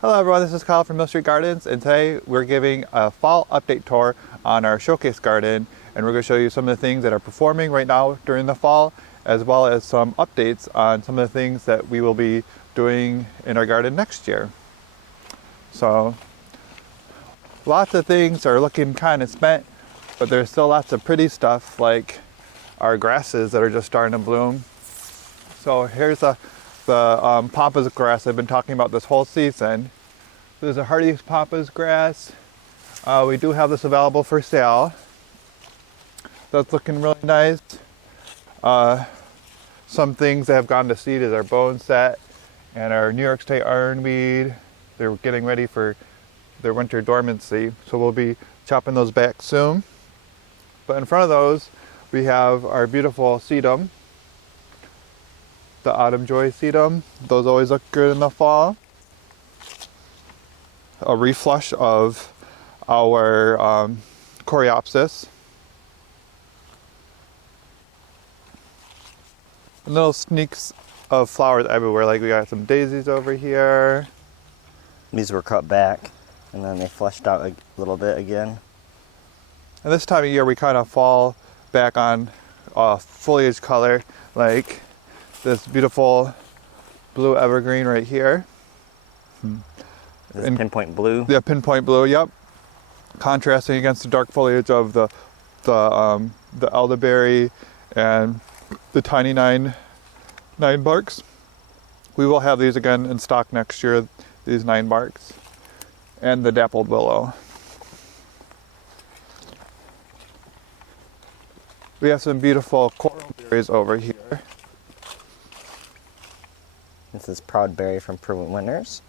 Hello everyone, this is Kyle from Mill Street Gardens, and today we're giving a fall update tour on our showcase garden, and we're going to show you some of the things that are performing right now during the fall, as well as some updates on some of the things that we will be doing in our garden next year. So lots of things are looking kind of spent, but there's still lots of pretty stuff like our grasses that are just starting to bloom. So here's the pampas grass I've been talking about this whole season. There's a hardy pampas grass. We do have this available for sale. That's looking really nice. Some things that have gone to seed is our boneset and our New York State ironweed. They're getting ready for their winter dormancy, so we'll be chopping those back soon. But in front of those, we have our beautiful sedum, the autumn joy sedum. Those always look good in the fall. A reflush of our coreopsis. And little sneaks of flowers everywhere. Like we got some daisies over here. These were cut back and then they fleshed out a little bit again. And this time of year we kind of fall back on foliage color, like this beautiful blue evergreen right here. This is pinpoint blue? Yeah, pinpoint blue, yep. Contrasting against the dark foliage of the elderberry and the tiny nine barks. We will have these again in stock next year, these 9 barks. And the dappled willow. We have some beautiful coral berries over here. This is Proudberry from Prudent Winters.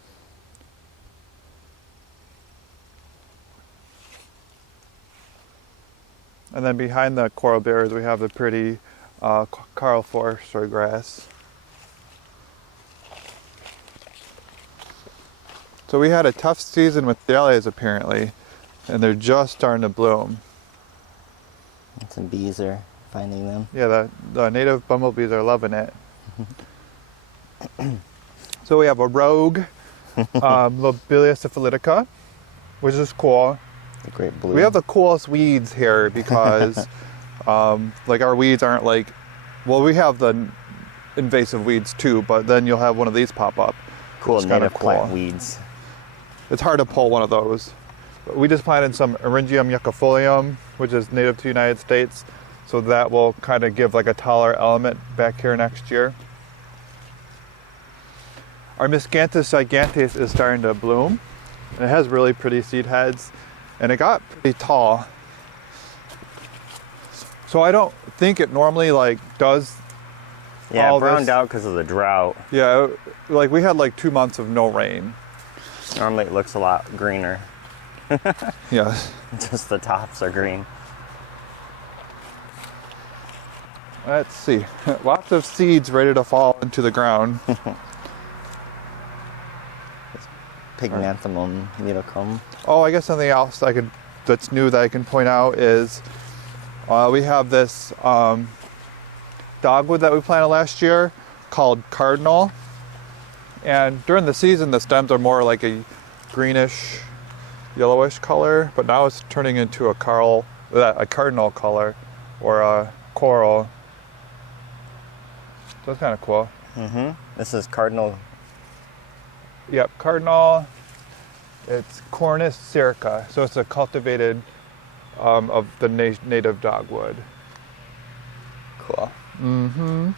And then behind the coral berries, we have the pretty Carl Forster grass. So we had a tough season with dahlias apparently, and they're just starting to bloom. And some bees are finding them. Yeah, the native bumblebees are loving it. So we have a rogue Lobelia syphilitica, which is cool. The great blue. We have the coolest weeds here because like our weeds aren't like, well, we have the invasive weeds too, but then you'll have one of these pop up. Cool native plant weeds. It's hard to pull one of those. But we just planted some Eryngium yuccifolium, which is native to the United States, so that will kind of give like a taller element back here next year. Our Miscanthus giganteus is starting to bloom, and it has really pretty seed heads, and it got pretty tall. So I don't think it normally like does. Yeah, it browned out because of the drought. Yeah, like we had like 2 months of no rain. Normally it looks a lot greener. Yes. Just the tops are green. Let's see. Lots of seeds ready to fall into the ground. Pygmanthemum needlecomb. Oh, I guess something else that's new that I can point out is we have this dogwood that we planted last year called Cardinal. And during the season, the stems are more like a greenish, yellowish color, but now it's turning into a cardinal color or a coral. So that's kind of cool. This is Cardinal. Yep, Cardinal. It's Cornus syrica, so it's a cultivated of the native dogwood. Cool. And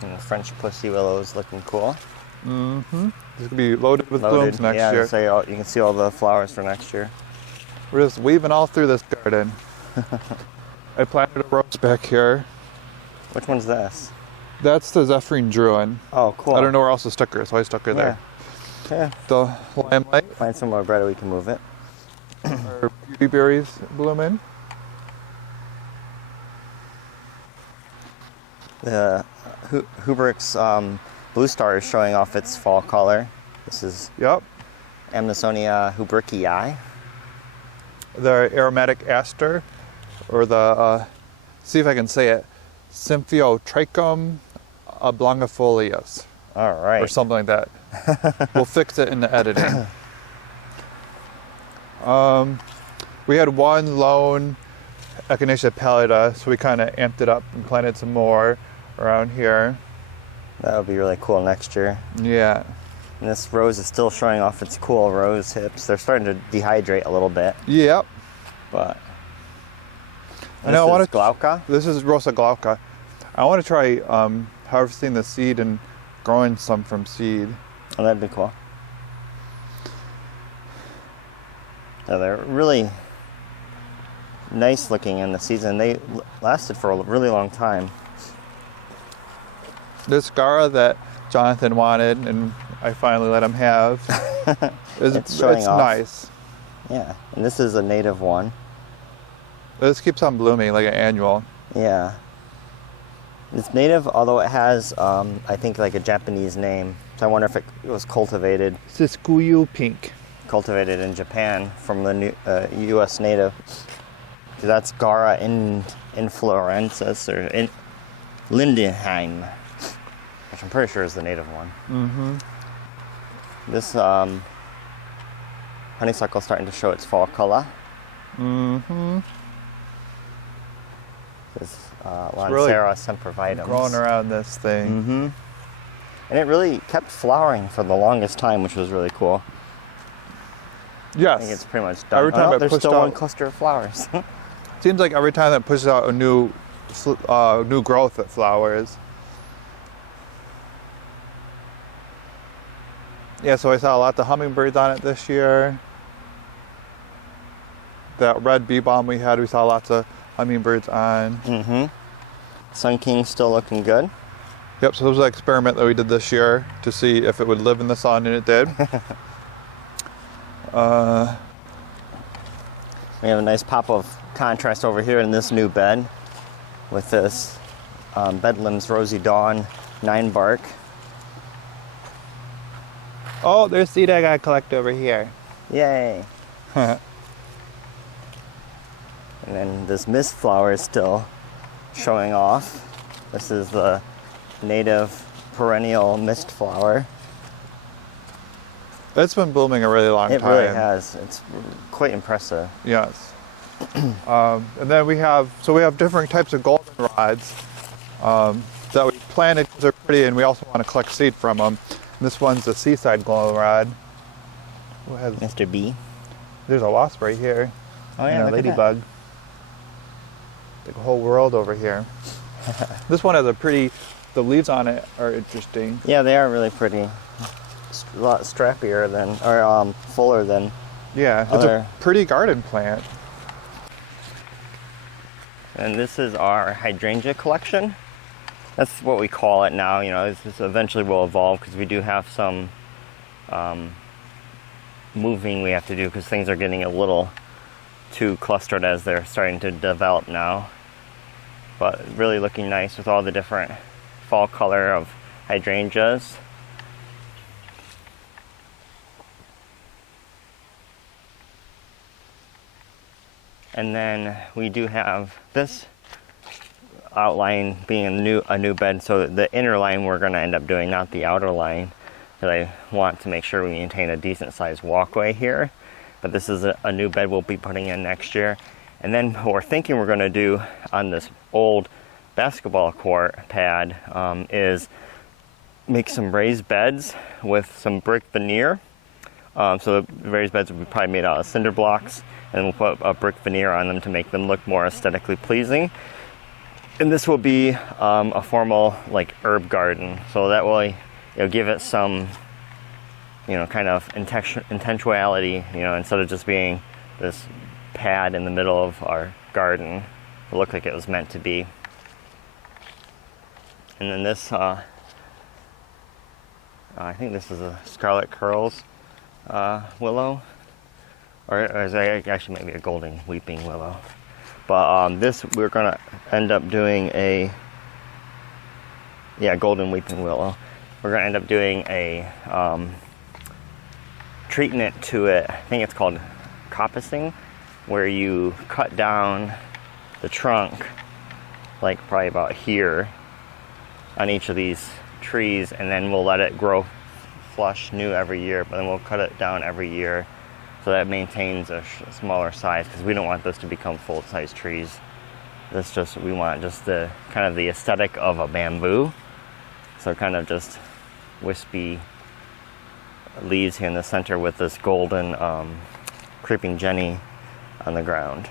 the French pussy willow is looking cool. It's gonna be loaded with blooms next year. So you can see all the flowers for next year. We're just weaving all through this garden. I planted a rose back here. Which one's this? That's the Zephyrin Druin. Oh, cool. I don't know where else to stick her, so I stuck her there. Yeah. The limelight. Find some more bread, we can move it. Our beauty berries blooming. The Hubrick's Blue Star is showing off its fall color. This is Amazonia hubrickii. The aromatic aster, or the, see if I can say it, Symphyotrichum oblongifolius. All right. Or something like that. We'll fix it in the editing. We had one lone Echinacea pallida, so we kind of amped it up and planted some more around here. That would be really cool next year. Yeah. And this rose is still showing off its cool rose hips. They're starting to dehydrate a little bit. Yep. But I know. This is Glauca. This is Rosa Glauca. I want to try harvesting the seed and growing some from seed. Oh, that'd be cool. Yeah, they're really nice looking in the season. They lasted for a really long time. This Gara that Jonathan wanted and I finally let him have it's nice. Yeah, and this is a native one. This keeps on blooming like an annual. Yeah. It's native, although it has, I think, like a Japanese name. So I wonder if it was cultivated. Siskuyu pink. Cultivated in Japan from the new, U.S. native. So that's Gara inflorensis, or in Lindenheim, which I'm pretty sure is the native one. Mm-hmm. This honeysuckle is starting to show its fall color. Mm-hmm. This Lancera sempervirens. Growing around this thing. Mm-hmm. And it really kept flowering for the longest time, which was really cool. Yes. I think it's pretty much done. Every time there's still one cluster of flowers. Seems like every time that pushes out a new growth, it flowers. Yeah, so I saw a lot of hummingbirds on it this year. That red bee balm we had, we saw lots of hummingbirds on. Mm-hmm. Sun King's still looking good. Yep, so this was an experiment that we did this year to see if it would live in the sun, and it did. We have a nice pop of contrast over here in this new bed with this Bedlam's Rosy Dawn 9 bark. Oh, there's seed I gotta collect over here. Yay! And then this mist flower is still showing off. This is the native perennial mist flower. It's been blooming a really long time. It really has. It's quite impressive. Yes. And then we have different types of goldenrods that we planted because they're pretty, and we also want to collect seed from them. And this one's a seaside goldenrod. Mr. B. There's a wasp right here. Oh yeah, and a ladybug. Like a whole world over here. This one has the leaves on it are interesting. Yeah, they are really pretty. A lot strappier than, or fuller than. Yeah, it's a pretty garden plant. And this is our hydrangea collection. That's what we call it now. You know, this eventually will evolve because we do have some moving we have to do because things are getting a little too clustered as they're starting to develop now. But really looking nice with all the different fall color of hydrangeas. And then we do have this outline being a new bed, so the inner line we're going to end up doing, not the outer line, because I want to make sure we maintain a decent sized walkway here. But this is a new bed we'll be putting in next year. And then what we're thinking we're going to do on this old basketball court pad is make some raised beds with some brick veneer. So the raised beds will be probably made out of cinder blocks, and we'll put a brick veneer on them to make them look more aesthetically pleasing. And this will be a formal like herb garden, so that will give it some kind of intentionality, instead of just being this pad in the middle of our garden. It looked like it was meant to be. And then this, I think this is a scarlet curls willow, or is it actually maybe a golden weeping willow. But this we're gonna end up doing golden weeping willow. We're gonna end up doing a treatment to it. I think it's called coppicing, where you cut down the trunk, like probably about here, on each of these trees, and then we'll let it grow flush new every year, but then we'll cut it down every year so that it maintains a smaller size, because we don't want this to become full-size trees. We want just the kind of the aesthetic of a bamboo. So kind of just wispy leaves here in the center with this golden creeping jenny on the ground.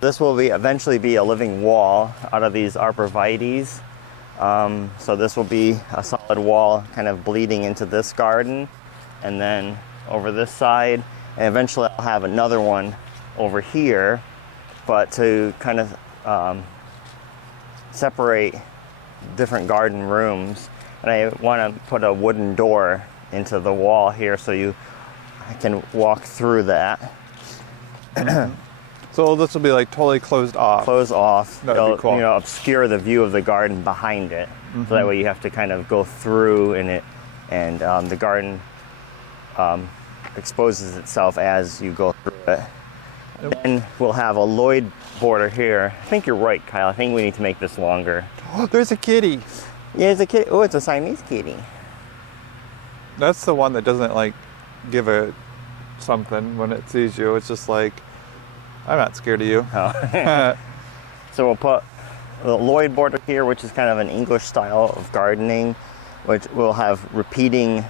This will eventually be a living wall out of these arborvitaes. So this will be a solid wall kind of bleeding into this garden, and then over this side, and eventually I'll have another one over here, but to kind of separate different garden rooms. And I want to put a wooden door into the wall here so I can walk through that. So this will be like totally closed off. Close off. That'd be cool. You know, obscure the view of the garden behind it. So that way you have to kind of go through in it, and the garden exposes itself as you go through it. Then we'll have a Lloyd border here. I think you're right, Kyle. I think we need to make this longer. Oh, there's a kitty. Yeah, there's a kitty. Oh, it's a Siamese kitty. That's the one that doesn't like give it something when it sees you. It's just like, I'm not scared of you. Oh. So we'll put the Lloyd border here, which is kind of an English style of gardening, which will have repeating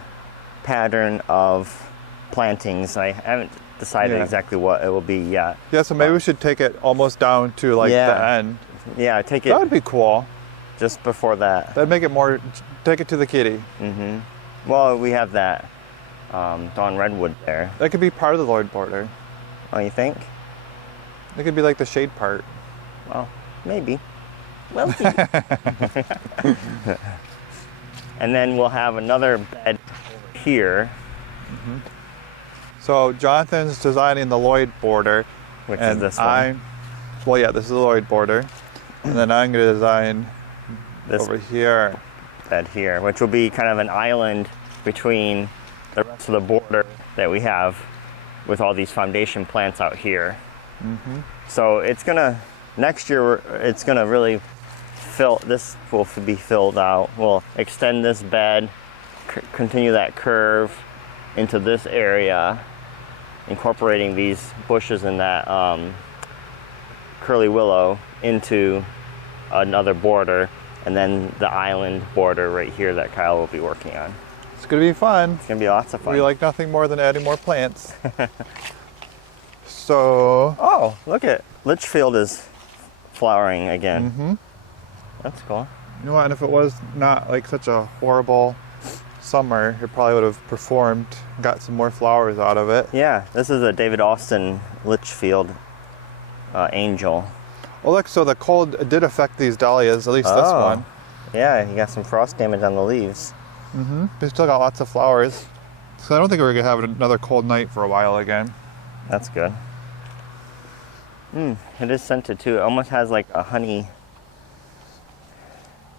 pattern of plantings. I haven't decided exactly what it will be yet. Yeah, so maybe we should take it almost down to like the end. Yeah, take it. That would be cool. Just before that. That'd make it more, take it to the kitty. Mm-hmm. Well, we have that Dawn Redwood there. That could be part of the Lloyd border. Oh, you think? It could be like the shade part. Well, maybe. We'll see. And then we'll have another bed over here. Mm-hmm. So Jonathan's designing the Lloyd border. Which is this one. Well, yeah, this is the Lloyd border. And then I'm going to design this over here. Bed here, which will be kind of an island between the rest of the border that we have with all these foundation plants out here. Mm-hmm. So it's gonna, next year, it's gonna really this will be filled out. We'll extend this bed, continue that curve into this area, incorporating these bushes and that curly willow into another border, and then the island border right here that Kyle will be working on. It's going to be fun. It's going to be lots of fun. We like nothing more than adding more plants. So... Oh, look at Litchfield is flowering again. Mm-hmm. That's cool. You know what, and if it was not like such a horrible summer, it probably would have performed, got some more flowers out of it. Yeah, this is a David Austin Litchfield angel. Well, look, so the cold did affect these dahlias, at least this one. Yeah, you got some frost damage on the leaves. Mm-hmm. They still got lots of flowers. So I don't think we're going to have another cold night for a while again. That's good. It is scented too. It almost has like a honey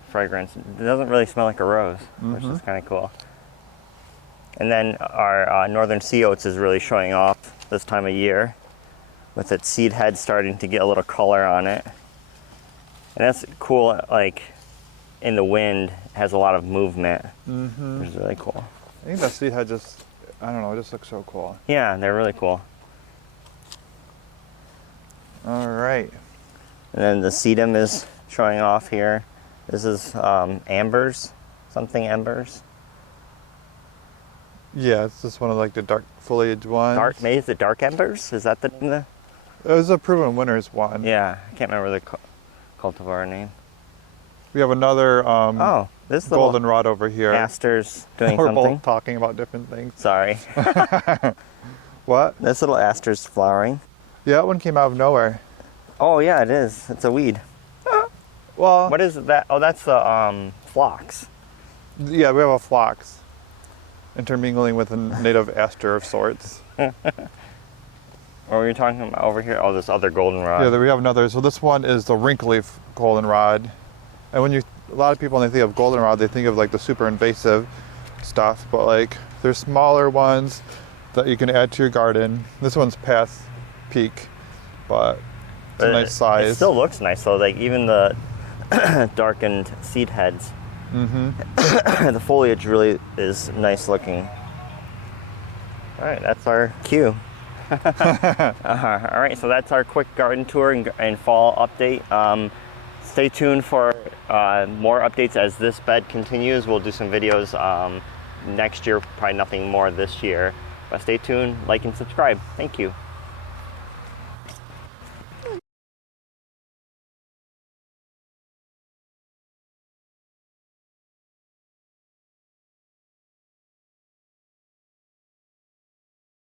fragrance. It doesn't really smell like a rose, which is kind of cool. And then our northern sea oats is really showing off this time of year, with its seed head starting to get a little color on it. And that's cool, like in the wind, it has a lot of movement, which is really cool. I think that seed head just, I don't know, it just looks so cool. Yeah, they're really cool. All right. And then the sedum is showing off here. This is ambers, ambers. Yeah, it's just one of like the dark foliage ones. Maybe it's the dark embers? Is that the name of the? It was a Proven Winners one. Yeah, I can't remember the cultivar name. We have another this goldenrod over here. Asters doing We're something. both talking about different things. Sorry. What? This little aster's flowering. Yeah, that one came out of nowhere. Oh yeah, it is. It's a weed. Well, What is that? Oh, that's the phlox. yeah, we have a phlox intermingling with a native aster of sorts. What were you talking about over here? Oh, this other goldenrod. Yeah, we have another. So this one is the wrinkly goldenrod. And when a lot of people, when they think of goldenrod, they think of like the super invasive stuff. But like, there's smaller ones that you can add to your garden. This one's past peak, but it's a nice size. It still looks nice though. Like even the darkened seed heads The foliage really is nice looking. All right, that's our cue. All right, so that's our quick garden tour and fall update. Stay tuned for more updates as this bed continues. We'll do some videos next year, probably nothing more this year. But stay tuned, like and subscribe. Thank you.